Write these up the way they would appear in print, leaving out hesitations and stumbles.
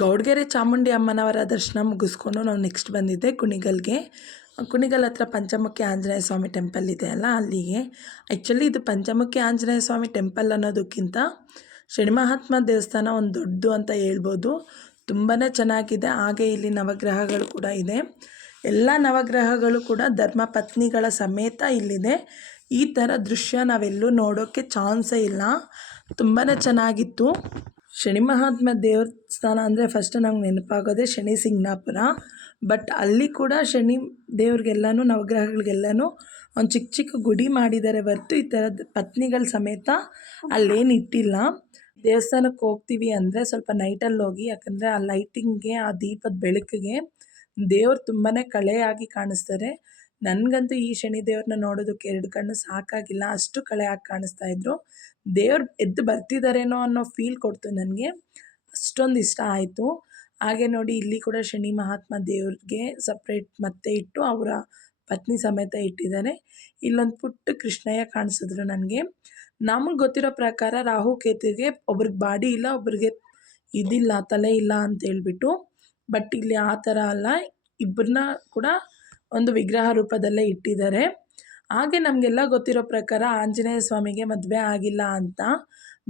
ಗೌಡ್ಗೆರೆ ಚಾಮುಂಡಿ ಅಮ್ಮನವರ ದರ್ಶನ ಮುಗಿಸ್ಕೊಂಡು ನಾವು ನೆಕ್ಸ್ಟ್ ಬಂದಿದ್ದೆ ಕುಣಿಗಲ್ಗೆ. ಕುಣಿಗಲ್ ಹತ್ರ ಪಂಚಮುಖಿ ಆಂಜನೇಯ ಸ್ವಾಮಿ ಟೆಂಪಲ್ ಇದೆ ಅಲ್ಲ, ಅಲ್ಲಿಗೆ. ಆ್ಯಕ್ಚುಲಿ ಇದು ಪಂಚಮುಖಿ ಆಂಜನೇಯ ಸ್ವಾಮಿ ಟೆಂಪಲ್ ಅನ್ನೋದಕ್ಕಿಂತ ಶನಿ ಮಹಾತ್ಮ ದೇವಸ್ಥಾನ ಒಂದು ದೊಡ್ಡದು ಅಂತ ಹೇಳ್ಬೋದು. ತುಂಬಾ ಚೆನ್ನಾಗಿದೆ. ಹಾಗೆ ಇಲ್ಲಿ ನವಗ್ರಹಗಳು ಕೂಡ ಇದೆ. ಎಲ್ಲ ನವಗ್ರಹಗಳು ಕೂಡ ಧರ್ಮ ಪತ್ನಿಗಳ ಸಮೇತ ಇಲ್ಲಿದೆ. ಈ ಥರ ದೃಶ್ಯ ನಾವೆಲ್ಲೂ ನೋಡೋಕ್ಕೆ ಚಾನ್ಸೇ ಇಲ್ಲ. ತುಂಬಾ ಚೆನ್ನಾಗಿತ್ತು. ಶನಿ ಮಹಾತ್ಮ ದೇವಸ್ಥಾನ ಅಂದರೆ ಫಸ್ಟ್ ನಂಗೆ ನೆನಪಾಗೋದೇ ಶನಿ ಸಿಂಗ್ನಾಪುರ. ಬಟ್ ಅಲ್ಲಿ ಕೂಡ ಶನಿ ದೇವ್ರಿಗೆಲ್ಲನೂ ನವಗ್ರಹಗಳಿಗೆಲ್ಲನೂ ಒಂದು ಚಿಕ್ಕ ಚಿಕ್ಕ ಗುಡಿ ಮಾಡಿದ್ದಾರೆ ಹೊರ್ತು ಈ ಥರದ್ದು ಪತ್ನಿಗಳ ಸಮೇತ ಅಲ್ಲೇನು ಇಟ್ಟಿಲ್ಲ. ದೇವಸ್ಥಾನಕ್ಕೆ ಹೋಗ್ತೀವಿ ಅಂದರೆ ಸ್ವಲ್ಪ ನೈಟಲ್ಲಿ ಹೋಗಿ, ಯಾಕಂದರೆ ಆ ಲೈಟಿಂಗ್ಗೆ, ಆ ದೀಪದ ಬೆಳಕಿಗೆ ದೇವ್ರು ತುಂಬಾ ಕಳೆಯಾಗಿ ಕಾಣಿಸ್ತಾರೆ. ನನಗಂತೂ ಈ ಶನಿ ದೇವ್ರನ್ನ ನೋಡೋದಕ್ಕೆ 2 ಕಣ್ಣು ಸಾಕಾಗಿಲ್ಲ, ಅಷ್ಟು ಕಳೆಯಾಗಿ ಕಾಣಿಸ್ತಾ ಇದ್ರು. ದೇವ್ರು ಎದ್ದು ಬರ್ತಿದ್ದಾರೇನೋ ಅನ್ನೋ ಫೀಲ್ ಕೊಡ್ತು ನನಗೆ. ಅಷ್ಟೊಂದು ಇಷ್ಟ ಆಯಿತು. ಹಾಗೆ ನೋಡಿ ಇಲ್ಲಿ ಕೂಡ ಶನಿ ಮಹಾತ್ಮ ದೇವ್ರಿಗೆ ಸಪ್ರೇಟ್ ಮತ್ತೆ ಇಟ್ಟು ಅವರ ಪತ್ನಿ ಸಮೇತ ಇಟ್ಟಿದ್ದಾರೆ. ಇಲ್ಲೊಂದು ಪುಟ್ಟ ಕೃಷ್ಣಯ್ಯ ಕಾಣಿಸಿದ್ರು ನನಗೆ. ನಮಗೆ ಗೊತ್ತಿರೋ ಪ್ರಕಾರ ರಾಹು ಕೇತುಗೆ ಒಬ್ರಿಗೆ ಬಾಡಿ ಇಲ್ಲ, ಒಬ್ರಿಗೆ ಇದಿಲ್ಲ, ತಲೆ ಇಲ್ಲ ಅಂತ ಹೇಳ್ಬಿಟ್ಟು. ಬಟ್ ಇಲ್ಲಿ ಆ ಥರ ಅಲ್ಲ, ಇಬ್ಬರನ್ನ ಕೂಡ ಒಂದು ವಿಗ್ರಹ ರೂಪದಲ್ಲೇ ಇಟ್ಟಿದ್ದಾರೆ. ಹಾಗೆ ನಮಗೆಲ್ಲ ಗೊತ್ತಿರೋ ಪ್ರಕಾರ ಆಂಜನೇಯ ಸ್ವಾಮಿಗೆ ಮದುವೆ ಆಗಿಲ್ಲ ಅಂತ.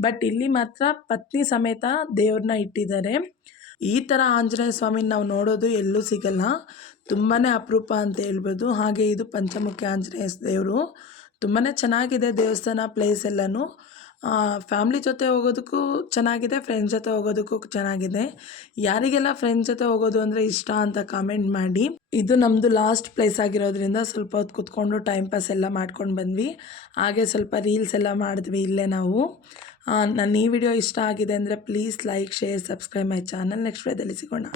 ಬಟ್ ಇಲ್ಲಿ ಮಾತ್ರ ಪತ್ನಿ ಸಮೇತ ದೇವ್ರನ್ನ ಇಟ್ಟಿದ್ದಾರೆ. ಈ ಥರ ಆಂಜನೇಯ ಸ್ವಾಮಿನ ನಾವು ನೋಡೋದು ಎಲ್ಲೂ ಸಿಗಲ್ಲ, ತುಂಬಾ ಅಪರೂಪ ಅಂತ ಹೇಳ್ಬೋದು. ಹಾಗೆ ಇದು ಪಂಚಮುಖಿ ಆಂಜನೇಯ ದೇವರು. ತುಂಬಾ ಚೆನ್ನಾಗಿದೆ ದೇವಸ್ಥಾನ, ಪ್ಲೇಸ್ ಎಲ್ಲನೂ. ಫ್ಯಾಮ್ಲಿ ಜೊತೆ ಹೋಗೋದಕ್ಕೂ ಚೆನ್ನಾಗಿದೆ, ಫ್ರೆಂಡ್ಸ್ ಜೊತೆ ಹೋಗೋದಕ್ಕೂ ಚೆನ್ನಾಗಿದೆ. ಯಾರಿಗೆಲ್ಲ ಫ್ರೆಂಡ್ಸ್ ಜೊತೆ ಹೋಗೋದು ಅಂದರೆ ಇಷ್ಟ ಅಂತ ಕಾಮೆಂಟ್ ಮಾಡಿ. ಇದು ನಮ್ಮದು ಲಾಸ್ಟ್ ಪ್ಲೇಸ್ ಆಗಿರೋದ್ರಿಂದ ಸ್ವಲ್ಪ ಹೊತ್ತು ಕೂತ್ಕೊಂಡು ಟೈಮ್ ಪಾಸ್ ಎಲ್ಲ ಮಾಡ್ಕೊಂಡು ಬಂದ್ವಿ. ಹಾಗೆ ಸ್ವಲ್ಪ ರೀಲ್ಸ್ ಎಲ್ಲ ಮಾಡಿದ್ವಿ ಇಲ್ಲೇ ನಾವು. ನನ್ನ ಈ ವಿಡಿಯೋ ಇಷ್ಟ ಆಗಿದೆ ಅಂದರೆ please like, share, subscribe my channel. Next ವಿಡಿಯೋದಲ್ಲಿ ಸಿಗೋಣ.